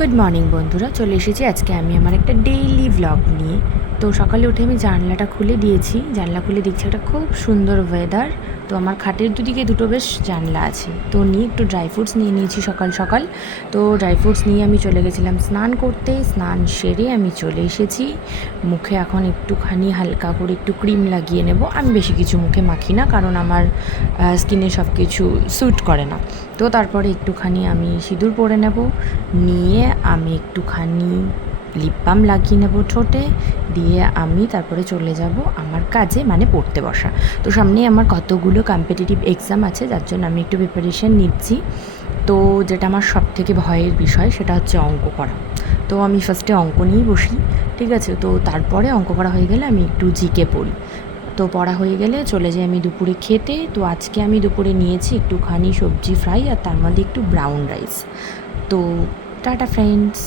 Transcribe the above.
Good morning বন্ধুরা, চলে এসেছি আজকে আমি আমার একটা ডেইলি ভ্লগ নিয়ে। তো সকালে উঠে আমি জানলাটা খুলে দিয়েছি, জানলা খুলে দেখছি একটা খুব সুন্দর ওয়েদার। তো আমার খাটের দুদিকে দুটো বেশ জানলা আছে, তো নিয়ে একটু ড্রাই ফ্রুটস নিয়ে নিয়েছি সকাল সকাল। তো ড্রাই ফ্রুটস নিয়ে আমি চলে গেছিলাম স্নান করতে, স্নান সেরে আমি চলে এসেছি। মুখে এখন একটুখানি হালকা করে একটু ক্রিম লাগিয়ে নেব। আমি বেশি কিছু মুখে মাখি না, কারণ আমার স্কিনে সব কিছু স্যুট করে না। তো তারপরে একটুখানি আমি সিঁদুর পরে নেব, নিয়ে আমি একটুখানি লিপ বাম লাগিয়ে নেব ঠোঁটে, দিয়ে আমি তারপরে চলে যাব আমার কাজে, মানে পড়তে বসা। তো সামনে আমার কতগুলো কম্পিটিটিভ এক্সাম আছে, যার জন্য আমি একটু প্রিপারেশান নিচ্ছি। তো যেটা আমার সবথেকে ভয়ের বিষয় সেটা হচ্ছে অঙ্ক করা। তো আমি ফার্স্টে অঙ্ক নিয়েই বসি, ঠিক আছে। তো তারপরে অঙ্ক করা হয়ে গেলে আমি একটু জিকে পড়ি। তো পড়া হয়ে গেলে চলে যাই আমি দুপুরে খেতে। তো আজকে আমি দুপুরে নিয়েছি একটুখানি সবজি ফ্রাই, আর তার মধ্যে একটু ব্রাউন রাইস। তো টাটা ফ্রেন্ডস।